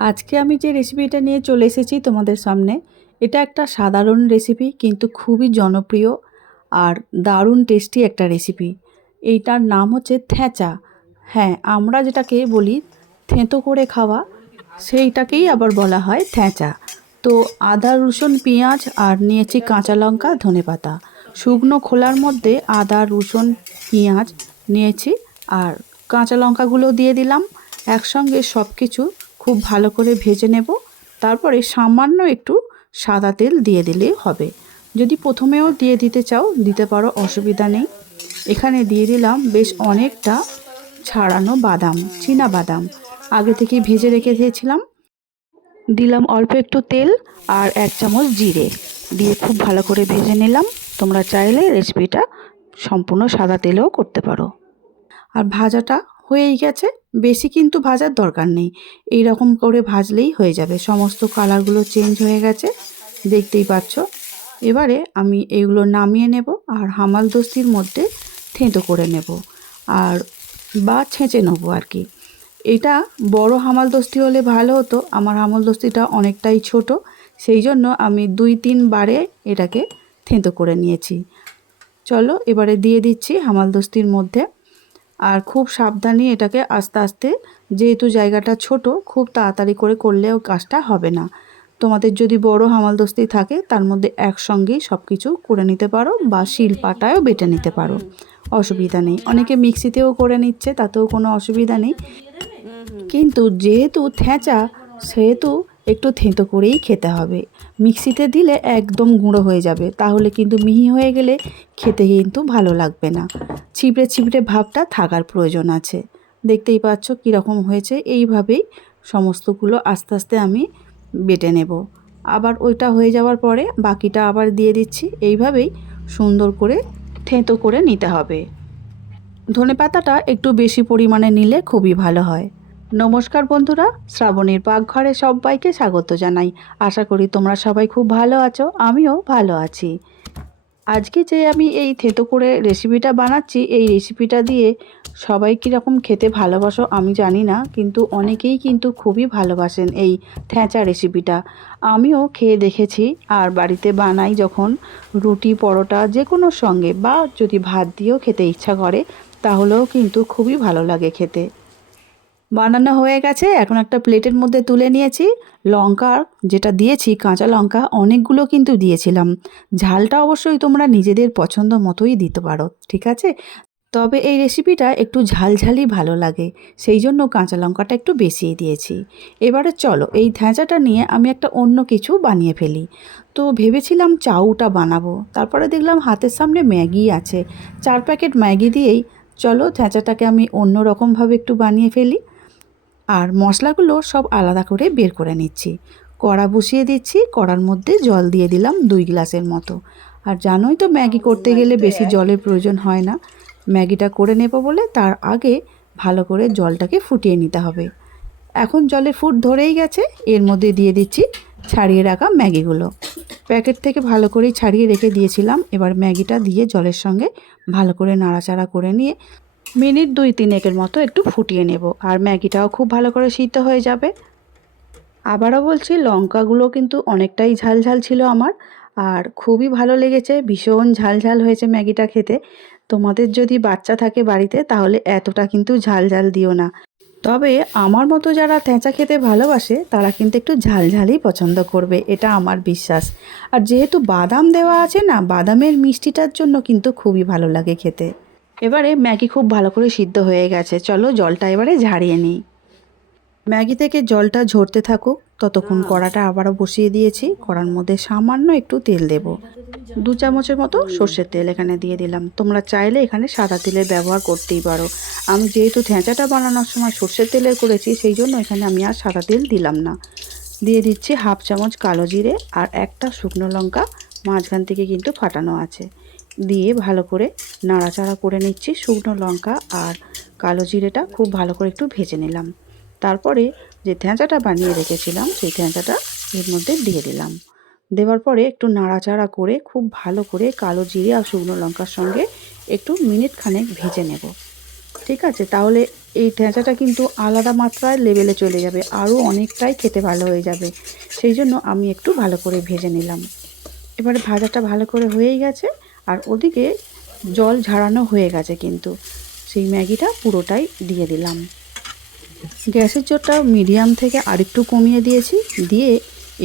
আজকে আমি যে রেসিপিটা নিয়ে চলে এসেছি তোমাদের সামনে, এটা একটা সাধারণ রেসিপি কিন্তু খুবই জনপ্রিয় আর দারুণ টেস্টি একটা রেসিপি। এইটার নাম হচ্ছে থেঁচা। হ্যাঁ, আমরা যেটাকে বলি থেঁতো করে খাওয়া, সেইটাকেই আবার বলা হয় থেঁচা। তো আদা, রসুন, পেঁয়াজ আর নিয়েছি কাঁচা লঙ্কা, ধনেপাতা। শুকনো খোলার মধ্যে আদা, রসুন, পেঁয়াজ নিয়েছি আর কাঁচা লঙ্কাগুলো দিয়ে দিলাম। একসঙ্গে সব কিছু খুব ভালো করে ভেজে নেব। তারপরে সামান্য একটু সাদা তেল দিয়ে দিলেই হবে। যদি প্রথমেও দিয়ে দিতে চাও দিতে পারো, অসুবিধা নেই। এখানে দিয়ে দিলাম বেশ অনেকটা ছাড়ানো বাদাম, চীনা বাদাম আগে থেকে ভেজে রেখে দিয়েছিলাম। দিলাম অল্প একটু তেল আর 1 চামচ জিরে দিয়ে খুব ভালো করে ভেজে নিলাম। তোমরা চাইলে রেসিপিটা সম্পূর্ণ সাদা তেলেও করতে পারো। আর ভাজাটা হয়েই গেছে, বেশি কিন্তু ভাজার দরকার নেই। এই রকম করে ভাজলেই হয়ে যাবে। সমস্ত কালারগুলো চেঞ্জ হয়ে গেছে, দেখতেই পাচ্ছ। এবারে আমি এগুলো নামিয়ে নেব আর হামালদস্তির মধ্যে থেঁতো করে নেব আর বা ছেঁচে নেবো আর কি। এটা বড় হামালদস্তি হলে ভালো হতো, আমার হামালদস্তিটা অনেকটাই ছোট, সেই জন্য আমি 2-3 বারে এটাকে থেঁতো করে নিয়েছি। চলো এবারে দিয়ে দিচ্ছি হামালদস্তির মধ্যে। আর খুব সাবধানে এটাকে আস্তে আস্তে, যেহেতু জায়গাটা ছোট, খুব তাড়াতাড়ি করে করলেও কাজটা হবে না। তোমাদের যদি বড় হামালদস্তি থাকে তার মধ্যে একসঙ্গেই সব কিছু করে নিতে পারো বা শিলপাটায়ও বেটে নিতে পারো, অসুবিধা নেই। অনেকে মিক্সিতেও করে নিচ্ছে, তাতেও কোনো অসুবিধা নেই। কিন্তু যেহেতু থেঁচা, সেহেতু একটু থেঁতো করেই খেতে হবে। মিক্সিতে দিলে একদম গুঁড়ো হয়ে যাবে, তাহলে কিন্তু মিহি হয়ে গেলে খেতে কিন্তু ভালো লাগবে না। ছিপড়ে ছিপড়ে ভাবটা থাকার প্রয়োজন আছে। দেখতেই পাচ্ছ কীরকম হয়েছে। এইভাবেই সমস্তগুলো আস্তে আস্তে আমি বেটে নেব। আবার ওইটা হয়ে যাওয়ার পরে বাকিটা আবার দিয়ে দিচ্ছি। এইভাবেই সুন্দর করে থেঁতো করে নিতে হবে। ধনেপাতাটা একটু বেশি পরিমাণে নিলে খুবই ভালো হয়। নমস্কার বন্ধুরা, শ্রাবণীর পাকঘরে সবাইকে স্বাগত জানাই। আশা করি তোমরা সবাই খুব ভালো আছো, আমিও ভালো আছি। আজকে যে আমি এই থেঁতো করে রেসিপিটা বানাচ্ছি, এই রেসিপিটা দিয়ে সবাই কীরকম খেতে ভালোবাসো আমি জানি না, কিন্তু অনেকেই কিন্তু খুবই ভালোবাসেন এই থেঁচা রেসিপিটা। আমিও খেয়ে দেখেছি আর বাড়িতে বানাই যখন, রুটি, পরোটা যে কোনো সঙ্গে বা যদি ভাত দিয়েও খেতে ইচ্ছা করে, তাহলেও কিন্তু খুবই ভালো লাগে খেতে। বানানো হয়ে গেছে, এখন একটা প্লেটের মধ্যে তুলে নিয়েছি। লঙ্কা যেটা দিয়েছি, কাঁচা লঙ্কা অনেকগুলো কিন্তু দিয়েছিলাম। ঝালটা অবশ্যই তোমরা নিজেদের পছন্দ মতোই দিতে পারো, ঠিক আছে। তবে এই রেসিপিটা একটু ঝালঝালই ভালো লাগে, সেই জন্য কাঁচা লঙ্কাটা একটু বেশিই দিয়েছি। এবারে চলো এই থেঁচাটা নিয়ে আমি একটা অন্য কিছু বানিয়ে ফেলি। তো ভেবেছিলাম চাউটা বানাবো, তারপরে দেখলাম হাতের সামনে ম্যাগি আছে। 4 প্যাকেট ম্যাগি দিয়েই চলো থেঁচাটাকে আমি অন্য রকমভাবে একটু বানিয়ে ফেলি। আর মশলাগুলো সব আলাদা করে বের করে নিচ্ছি। কড়া বসিয়ে দিচ্ছি, কড়ার মধ্যে জল দিয়ে দিলাম 2 গ্লাসের মতো। আর জানোই তো ম্যাগি করতে গেলে বেশি জলের প্রয়োজন হয় না। ম্যাগিটা করে নেব বলে তার আগে ভালো করে জলটাকে ফুটিয়ে নিতে হবে। এখন জলের ফুট ধরেই গেছে, এর মধ্যে দিয়ে দিচ্ছি ছাড়িয়ে রাখা ম্যাগিগুলো। প্যাকেট থেকে ভালো করেই ছাড়িয়ে রেখে দিয়েছিলাম। এবার ম্যাগিটা দিয়ে জলের সঙ্গে ভালো করে নাড়াচাড়া করে নিয়ে মিনিট 2-3 মতো একটু ফুটিয়ে নেব। আর ম্যাগিটাও খুব ভালো করে সিদ্ধ হয়ে যাবে। আবারও বলছি, লঙ্কাগুলো কিন্তু অনেকটাই ঝাল ঝাল ছিল আমার, আর খুবই ভালো লেগেছে। ভীষণ ঝাল ঝাল হয়েছে ম্যাগিটা খেতে। তোমাদের যদি বাচ্চা থাকে বাড়িতে তাহলে এতটা কিন্তু ঝাল ঝাল দিও না। তবে আমার মতো যারা থেঁচা খেতে ভালোবাসে তারা কিন্তু একটু ঝাল ঝালই পছন্দ করবে, এটা আমার বিশ্বাস। আর যেহেতু বাদাম দেওয়া আছে না, বাদামের মিষ্টিটার জন্য কিন্তু খুবই ভালো লাগে খেতে। এবারে ম্যাগি খুব ভালো করে সিদ্ধ হয়ে গেছে, চলো জলটা এবারে ঝাড়িয়ে নিই। ম্যাগি থেকে জলটা ঝরতে থাকুক, ততক্ষণ কড়াটা আবারও বসিয়ে দিয়েছি। কড়ার মধ্যে সামান্য একটু তেল দেব, 2 চামচের মতো সর্ষের তেল এখানে দিয়ে দিলাম। তোমরা চাইলে এখানে সাদা তেলের ব্যবহার করতেই পারো। আমি যেহেতু থেঁচাটা বানানোর সময় সর্ষের তেলের করেছি, সেই জন্য এখানে আমি আর সাদা তেল দিলাম না। দিয়ে দিচ্ছি 1/2 চামচ কালো জিরে আর একটা শুকনো লঙ্কা মাঝখান থেকে কিন্তু ফাটানো আছে। দিয়ে ভালো করে নাড়াচাড়া করে নিচ্ছি। শুকনো লঙ্কা আর কালো জিরেটা খুব ভালো করে একটু ভেজে নিলাম। তারপরে যে থেঁচাটা বানিয়ে রেখেছিলাম সেই থেঁচাটা এর মধ্যে দিয়ে দিলাম। দেওয়ার পরে একটু নাড়াচাড়া করে খুব ভালো করে কালো জিরে আর শুকনো লঙ্কার সঙ্গে একটু মিনিট খানেক ভেজে নেব, ঠিক আছে। তাহলে এই ঠেঁচাটা কিন্তু আলাদা মাত্রায় লেভেলে চলে যাবে, আরও অনেকটাই খেতে ভালো হয়ে যাবে। সেই জন্য আমি একটু ভালো করে ভেজে নিলাম। এবারে ভাজাটা ভালো করে হয়েই গেছে, আর ওদিকে জল ঝরানো হয়ে গেছে কিন্তু। সেই ম্যাগিটা পুরোটাই দিয়ে দিলাম। গ্যাসের জোরটা মিডিয়াম থেকে আরেকটু কমিয়ে দিয়েছি, দিয়ে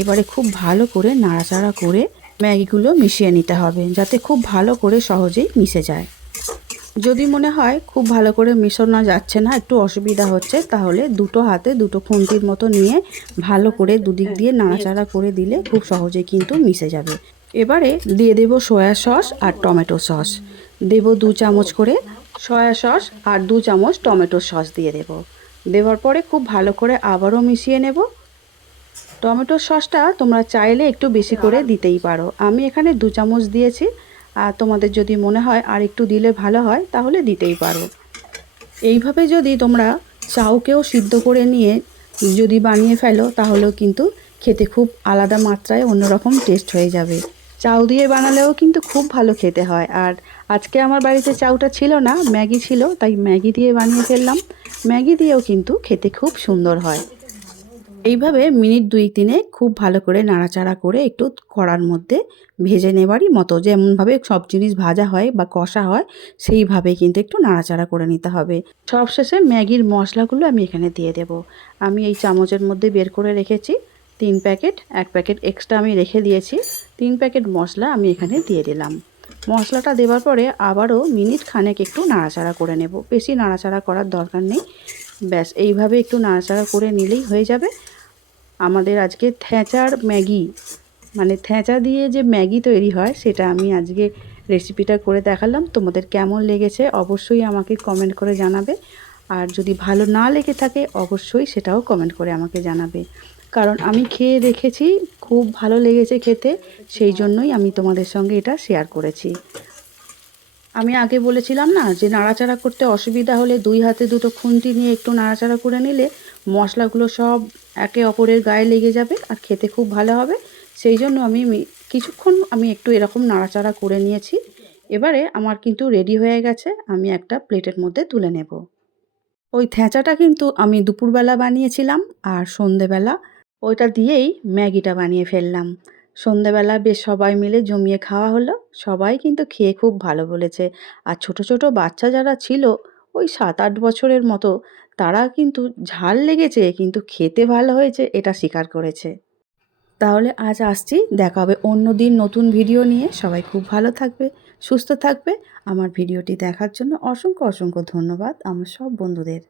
এবারে খুব ভালো করে নাড়াচাড়া করে ম্যাগিগুলো মিশিয়ে নিতে হবে, যাতে খুব ভালো করে সহজেই মিশে যায়। যদি মনে হয় খুব ভালো করে মিশানো যাচ্ছে না, একটু অসুবিধা হচ্ছে, তাহলে দুটো হাতে দুটো খুন্তির মতো নিয়ে ভালো করে দুদিক দিয়ে নাড়াচাড়া করে দিলে খুব সহজে কিন্তু মিশে যাবে। এবারে দিয়ে দেব সয়া সস আর টমেটো সস। দেব 2 চামচ করে সয়া সস আর 2 চামচ টমেটো সস দিয়ে দেব। দেওয়ার পরে খুব ভালো করে আবারও মিশিয়ে নেব। টমেটো সসটা তোমরা চাইলে একটু বেশি করে দিতেই পারো, আমি এখানে 2 চামচ দিয়েছি। আর তোমাদের যদি মনে হয় আর একটু দিলে ভালো হয় তাহলে দিতেই পারো। এইভাবে যদি তোমরা চাউকেও সিদ্ধ করে নিয়ে যদি বানিয়ে ফেলো তাহলেও কিন্তু খেতে খুব আলাদা মাত্রায় অন্যরকম টেস্ট হয়ে যাবে। চাউ দিয়ে বানালেও কিন্তু খুব ভালো খেতে হয়। আর আজকে আমার বাড়িতে চাউটা ছিল না, ম্যাগি ছিল, তাই ম্যাগি দিয়ে বানিয়ে ফেললাম। ম্যাগি দিয়েও কিন্তু খেতে খুব সুন্দর হয়। এইভাবে মিনিট 2-3 খুব ভালো করে নাড়াচাড়া করে একটু কড়ার মধ্যে ভেজে নেবারই মতো, যেমনভাবে সব জিনিস ভাজা হয় বা কষা হয় সেইভাবে কিন্তু একটু নাড়াচাড়া করে নিতে হবে। সবশেষে ম্যাগির মশলাগুলো আমি এখানে দিয়ে দেব। আমি এই চামচের মধ্যে বের করে রেখেছি 3 প্যাকেট, 1 প্যাকেট এক্সট্রা আমি রেখে দিয়েছি। 3 প্যাকেট মশলা আমি এখানে দিয়ে দিলাম। মশলাটা দেওয়ার পরে আবারও মিনিট খানেক একটু নাড়াচাড়া করে নেব, বেশি নাড়াচাড়া করার দরকার নেই। ব্যাস এইভাবে একটু নাড়াচাড়া করে নিলেই হয়ে যাবে আমাদের আজকে থ্যাচার ম্যাগি। মানে থ্যাচা দিয়ে যে ম্যাগি তৈরি হয় সেটা আমি আজকে রেসিপিটা করে দেখালাম। তোমাদের কেমন লেগেছে অবশ্যই আমাকে কমেন্ট করে জানাবে, আর যদি ভালো না লেগে থাকে অবশ্যই সেটাও কমেন্ট করে আমাকে জানাবে, কারণ আমি খেয়ে দেখেছি খুব ভালো লেগেছে খেতে, সেই জন্যই আমি তোমাদের সঙ্গে এটা শেয়ার করেছি। আমি আগে বলেছিলাম না যে নাড়াচাড়া করতে অসুবিধা হলে 2 হাতে দুটো খুন্তি নিয়ে একটু নাড়াচাড়া করে নিলে মশলাগুলো সব একে অপরের গায়ে লেগে যাবে আর খেতে খুব ভালো হবে। সেই জন্য আমি কিছুক্ষণ আমি একটু এরকম নাড়াচাড়া করে নিয়েছি। এবারে আমার কিন্তু রেডি হয়ে গেছে, আমি একটা প্লেটের মধ্যে তুলে নেব। ওই থ্যাচাটা কিন্তু আমি দুপুরবেলা বানিয়েছিলাম, আর সন্ধেবেলা ওইটা দিয়েই ম্যাগিটা বানিয়ে ফেললাম। সন্ধেবেলা বেশ সবাই মিলে জমিয়ে খাওয়া হলো, সবাই কিন্তু খেয়ে খুব ভালো বলেছে। আর ছোট ছোট বাচ্চা যারা ছিল ওই 7-8 বছরের মতো, তারা কিন্তু ঝাল লেগেছে কিন্তু খেতে ভালো হয়েছে এটা স্বীকার করেছে। তাহলে আজ আসছি, দেখা হবে অন্য দিন নতুন ভিডিও নিয়ে। সবাই খুব ভালো থাকবে, সুস্থ থাকবে। আমার ভিডিওটি দেখার জন্য অসংখ্য অসংখ্য ধন্যবাদ আমার সব বন্ধুদের।